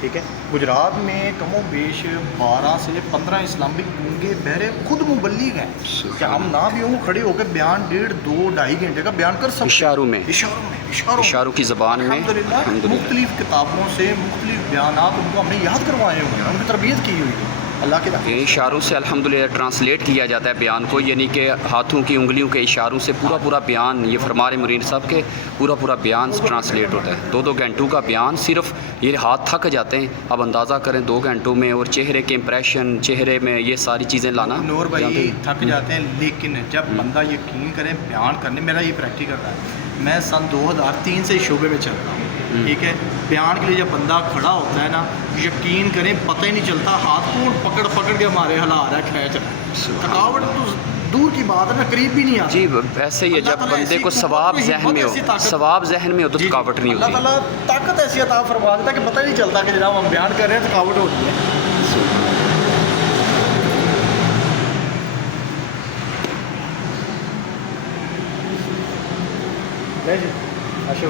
ٹھیک ہے. گجرات میں کم و بیش 12 سے 15 اسلامک گونگے بہرے خود مبلغ ہیں کہ ہم نہ بھی ہوں کھڑے ہو کے بیان 1.5 2 2.5 گھنٹے کا بیان کر سکتے ہیں اشاروں میں، اشاروں کی زبان میں. الحمدللہ مختلف کتابوں سے مختلف بیانات ان کو ہم نے یاد کروائے ہوئے ہیں، ان کی تربیت کی ہوئی ہے اللہ کے رحمت سے. اشاروں سے الحمدللہ ٹرانسلیٹ کیا جاتا ہے بیان کو، یعنی کہ ہاتھوں کی انگلیوں کے اشاروں سے پورا بیان، یہ فرما رہے مرین صاحب کے پورا بیان ٹرانسلیٹ ہوتا ہے. 2 گھنٹوں کا بیان، صرف یہ ہاتھ تھک جاتے ہیں. اب اندازہ کریں 2 گھنٹوں میں، اور چہرے کے امپریشن، چہرے میں یہ ساری چیزیں لانا. نور بھائی تھک جاتے ہیں، لیکن جب بندہ یقین کرے بیان کرنے، میرا یہ پریکٹیکل رہا ہے. میں سن 2003 سے اس شعبے میں چل رہا ہوں. ٹھیک ہے. بیان کے لیے جب بندہ کھڑا ہوتا ہے نا، یقین کریں پتہ ہی نہیں چلتا ہاتھ کون پکڑ کے ہمارے ہلا رہا ہے، کھینچ رہا ہے. تھکاوٹ تو دور کی بات ہے نا، قریب بھی نہیں آتی. جی ایسے ہی ہے، جب بندے کو ثواب ذہن میں ہو تو تھکاوٹ نہیں ہوتی. اللہ تعالیٰ طاقت ایسی عطا فرما دیتا ہے کہ پتہ ہی نہیں چلتا کہ جناب ہم بیان کر رہے ہیں، تھکاوٹ ہو رہی ہے. جی